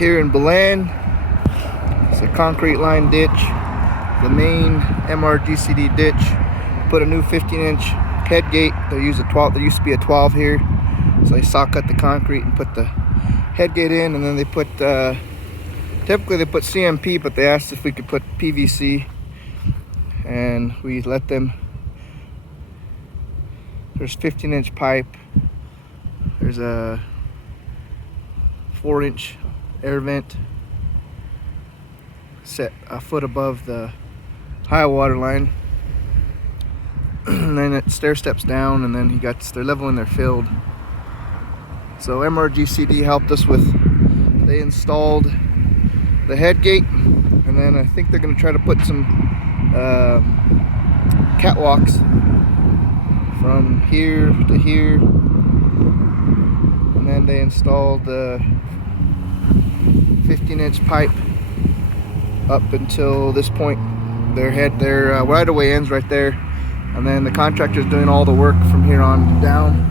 here in Belen. It's a concrete line ditch, the main MRGCD ditch. Put a new 15-inch head gate. They use a 12. There used to be a 12 here, so they saw cut the concrete and put the head gate in, and then they put typically they put CMP, but they asked if we could put PVC, and we let them. There's 15-inch pipe. There's a 4-inch air vent set a foot above the high water line. And then it stair steps down, and then they're leveling their field. So MRGCD helped us with, they installed the head gate, and then I think they're going to try to put some catwalks from here to here, and then they installed the 15-inch pipe up until this point. Their right-of-way ends right there, and then the contractor's doing all the work from here on down.